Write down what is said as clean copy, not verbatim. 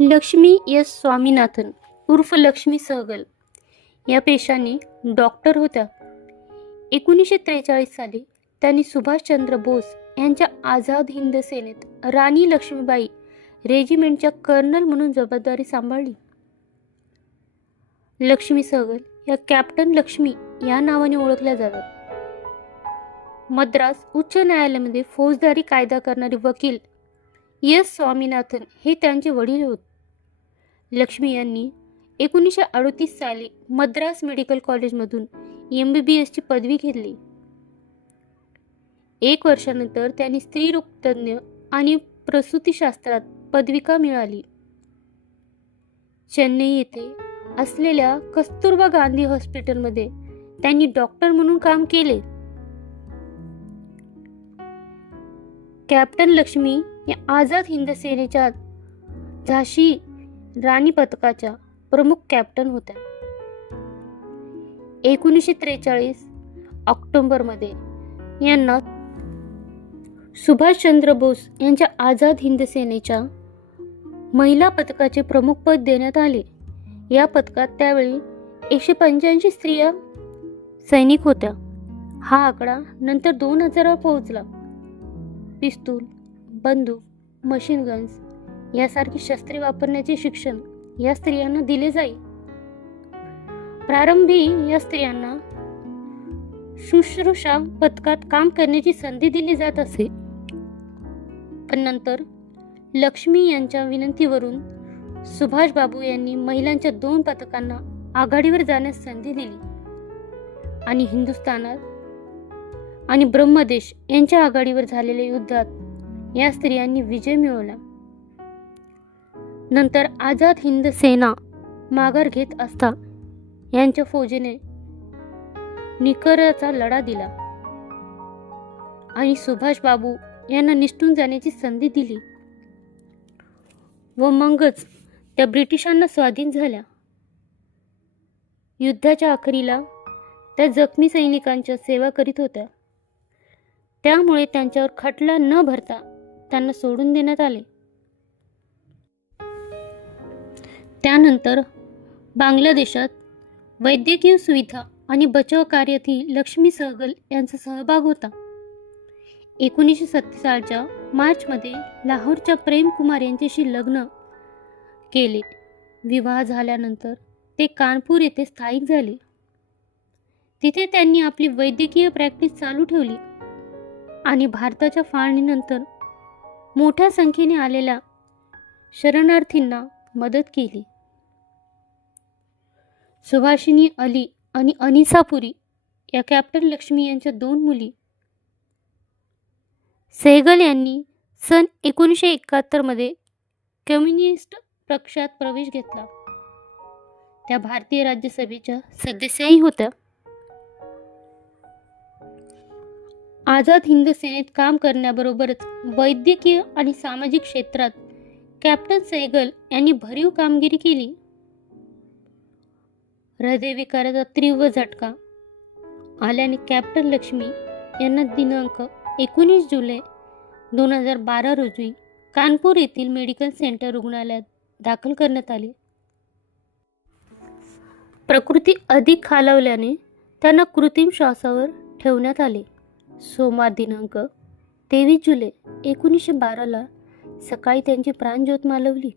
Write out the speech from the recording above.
Lakshmi S Swaminathan उर्फ लक्ष्मी सहगल या पेशाने डॉक्टर होत्या. 1943 साली त्यांनी सुभाषचंद्र बोस यांच्या आझाद हिंद सेनेत राणी लक्ष्मीबाई रेजिमेंटच्या कर्नल म्हणून जबाबदारी सांभाळली. लक्ष्मी सहगल या कॅप्टन लक्ष्मी या नावाने ओळखल्या जातात. मद्रास उच्च न्यायालयामध्ये फौजदारी कायदा करणारे वकील एस स्वामीनाथन हे त्यांचे वडील होत. लक्ष्मी यांनी 1938 साली मद्रास मेडिकल कॉलेजमधून MBBSची पदवी घेतली. 1 वर्षानंतर त्यांनी स्त्रीरोगतज्ञ आणि प्रसूतीशास्त्रात पदविका मिळाली. चेन्नई येथे असलेल्या कस्तुरबा गांधी हॉस्पिटलमध्ये त्यांनी डॉक्टर म्हणून काम केले. कॅप्टन लक्ष्मी या आझाद हिंद सेनेच्या झाशी राणी पथकाच्या प्रमुख कॅप्टन होत्या. 1943 ऑक्टोबरमध्ये यांना सुभाषचंद्र बोस यांच्या आझाद हिंद सेनेच्या महिला पथकाचे प्रमुख पद देण्यात आले. या पथकात त्यावेळी 185 स्त्रिया सैनिक होत्या. हा आकडा नंतर 2000 वर पोहोचला. पिस्तूल, बंदूक, मशीन गन्स यासारखी शस्त्रे वापरण्याचे शिक्षण या स्त्रियांना दिले जाई. प्रारंभी या स्त्रियांना शुश्रूषा पथकात काम करण्याची संधी दिली जात असे, पण नंतर लक्ष्मी यांच्या विनंतीवरून सुभाष बाबू यांनी महिलांच्या 2 पथकांना आघाडीवर जाण्यास संधी दिली आणि हिंदुस्थानात आणि ब्रह्मदेश यांच्या आघाडीवर झालेल्या युद्धात या स्त्रियांनी विजय मिळवला. नंतर आझाद हिंद सेना माघार घेत असता यांच्या फौजेने निकराचा लढा दिला आणि सुभाष बाबू यांना निसटून जाण्याची संधी दिली व मगच त्या ब्रिटिशांना स्वाधीन झाल्या. युद्धाच्या अखेरीला त्या जखमी सैनिकांच्या सेवा करीत होत्या. त्यामुळे त्यांच्यावर खटला न भरता त्यांना सोडून देण्यात आले. त्यानंतर बांगलादेशात वैद्यकीय सुविधा आणि बचाव कार्यातही लक्ष्मी सहगल यांचा सहभाग होता. 1970 सालच्या मार्चमध्ये लाहोरच्या प्रेम कुमार यांच्याशी लग्न केले. विवाह झाल्यानंतर ते कानपूर येथे स्थायिक झाले. तिथे त्यांनी आपली वैद्यकीय प्रॅक्टिस चालू ठेवली आणि भारताच्या फाळणीनंतर मोठ्या संख्येने आलेल्या शरणार्थींना मदत केली. सुभाषिनी अली आणि अनिसा पुरी या कॅप्टन लक्ष्मी यांच्या 2 मुली. सहगल यांनी सन 1971 मध्ये कम्युनिस्ट पक्षात प्रवेश घेतला. त्या भारतीय राज्यसभेच्या सदस्यही होत्या. आझाद हिंद सेनेत काम करण्याबरोबरच वैद्यकीय आणि सामाजिक क्षेत्रात कॅप्टन सहगल यांनी भरीव कामगिरी केली. हृदयविकाराचा तीव्र झटका आल्याने कॅप्टन लक्ष्मी यांना दिनांक 19 जुलै 2012 रोजी कानपूर येथील मेडिकल सेंटर रुग्णालयात दाखल करण्यात आले. प्रकृती अधिक खालावल्याने त्यांना कृत्रिम श्वासावर ठेवण्यात आले. सोमवार दिनांक 23 जुलै 1912 सकाळी त्यांची प्राणज्योत मालवली.